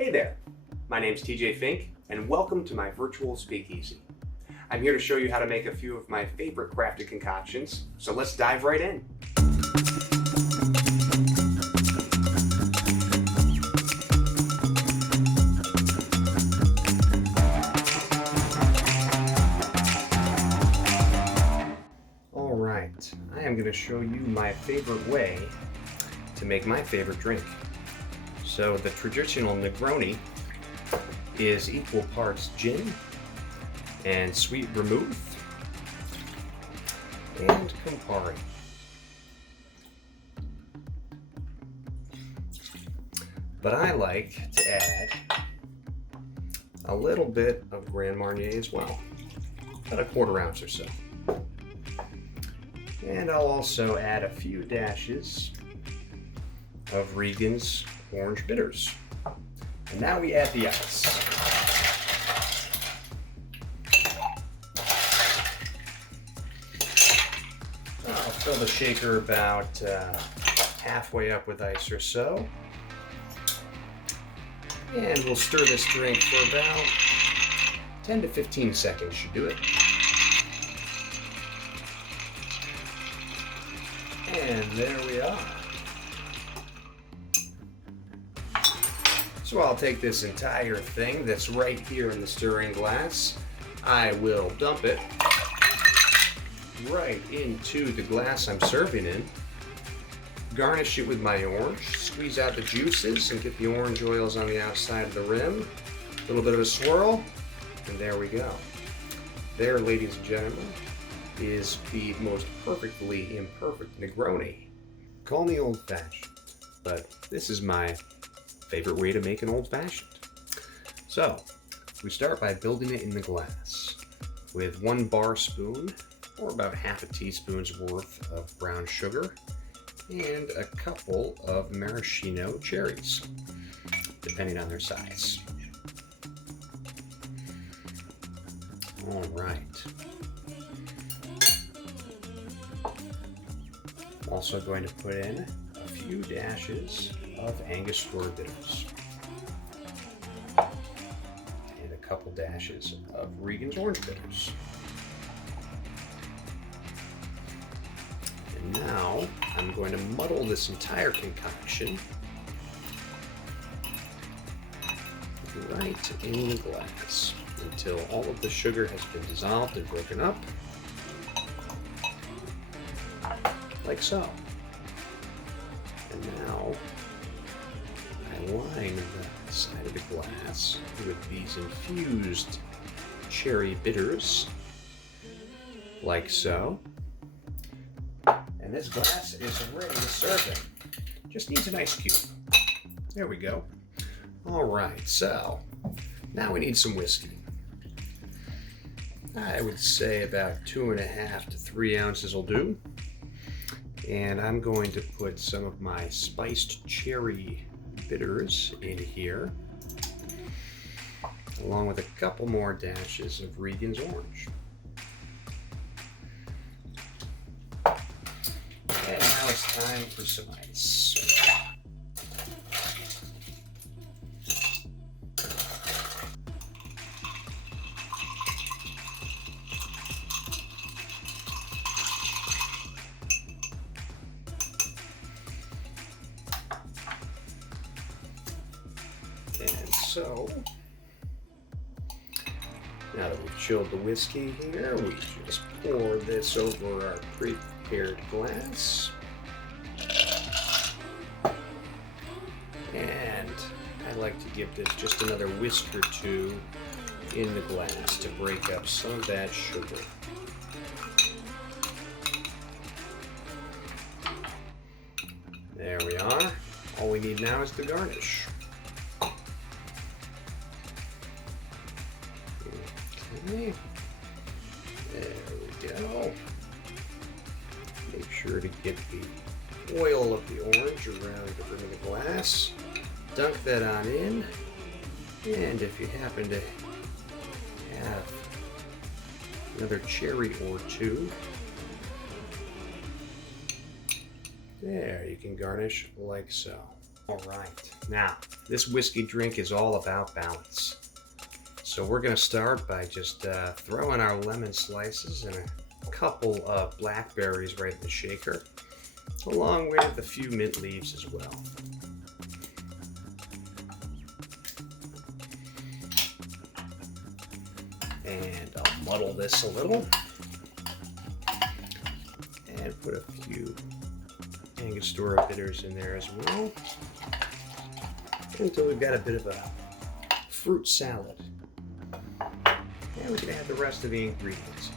Hey there, my name's TJ Fink, and welcome to my virtual speakeasy. I'm here to show you how to make a few of my favorite crafted concoctions, so let's dive right in. Alright, I am going to show you my favorite way to make my favorite drink. So the traditional Negroni is equal parts gin and sweet vermouth and Campari. But I like to add a little bit of Grand Marnier as well, about a 1/4 ounce or so. And I'll also add a few dashes of Regan's orange bitters. And now we add the ice. I'll fill the shaker about halfway up with ice or so. And we'll stir this drink for about 10 to 15 seconds, should do it. And there we are. So I'll take this entire thing that's right here in the stirring glass. I will dump it right into the glass I'm serving in. Garnish it with my orange. Squeeze out the juices and get the orange oils on the outside of the rim. A little bit of a swirl, and there we go. There, ladies and gentlemen, is the most perfectly imperfect Negroni. Call me old-fashioned, but this is my favorite way to make an old-fashioned. So, we start by building it in the glass with 1 bar spoon, or about half a teaspoon's worth of brown sugar, and a couple of maraschino cherries, depending on their size. All right. I'm also going to put in a few dashes of Angostura bitters and a couple dashes of Regan's orange bitters. And now I'm going to muddle this entire concoction right in the glass until all of the sugar has been dissolved and broken up, like so. And now I line the side of the glass with these infused cherry bitters, like so. And this glass is ready to serve it. Just needs an ice cube. There we go. All right, so now we need some whiskey. I would say about 2.5 to 3 ounces will do. And I'm going to put some of my spiced cherry bitters in here, along with a couple more dashes of Regan's orange. And now it's time for some ice. And so, now that we've chilled the whiskey here, we just pour this over our pre-prepared glass. And I like to give this just another whisk or two in the glass to break up some of that sugar. There we are. All we need now is the garnish. Okay. There we go. Make sure to get the oil of the orange around the rim of the glass. Dunk that on in. And if you happen to have another cherry or two, there, you can garnish like so. All right, Now, this whiskey drink is all about balance. So we're going to start by just throwing our lemon slices and a couple of blackberries right in the shaker, along with a few mint leaves as well. And I'll muddle this a little and put a few Angostura bitters in there as well, until we've got a bit of a fruit salad. And we can add the rest of the ingredients.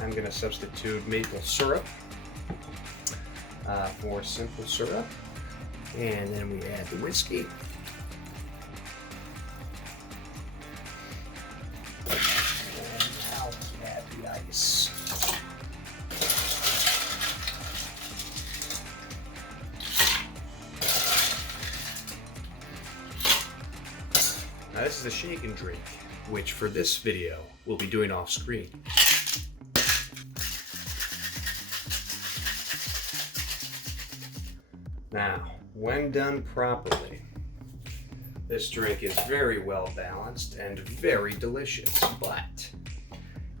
I'm going to substitute maple syrup for simple syrup, and then we add the whiskey. And now we add the ice. Now this is a shake and drink, which for this video we'll be doing off screen. Now, when done properly, this drink is very well balanced and very delicious, but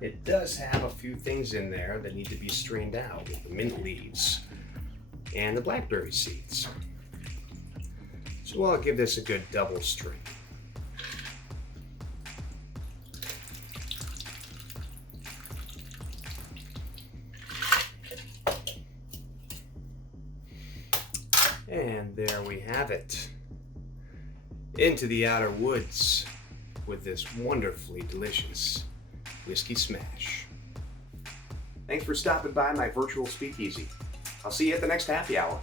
it does have a few things in there that need to be strained out, with the mint leaves and the blackberry seeds. So I'll give this a good double strain. And there we have it. Into the outer woods with this wonderfully delicious whiskey smash. Thanks for stopping by my virtual speakeasy. I'll see you at the next happy hour.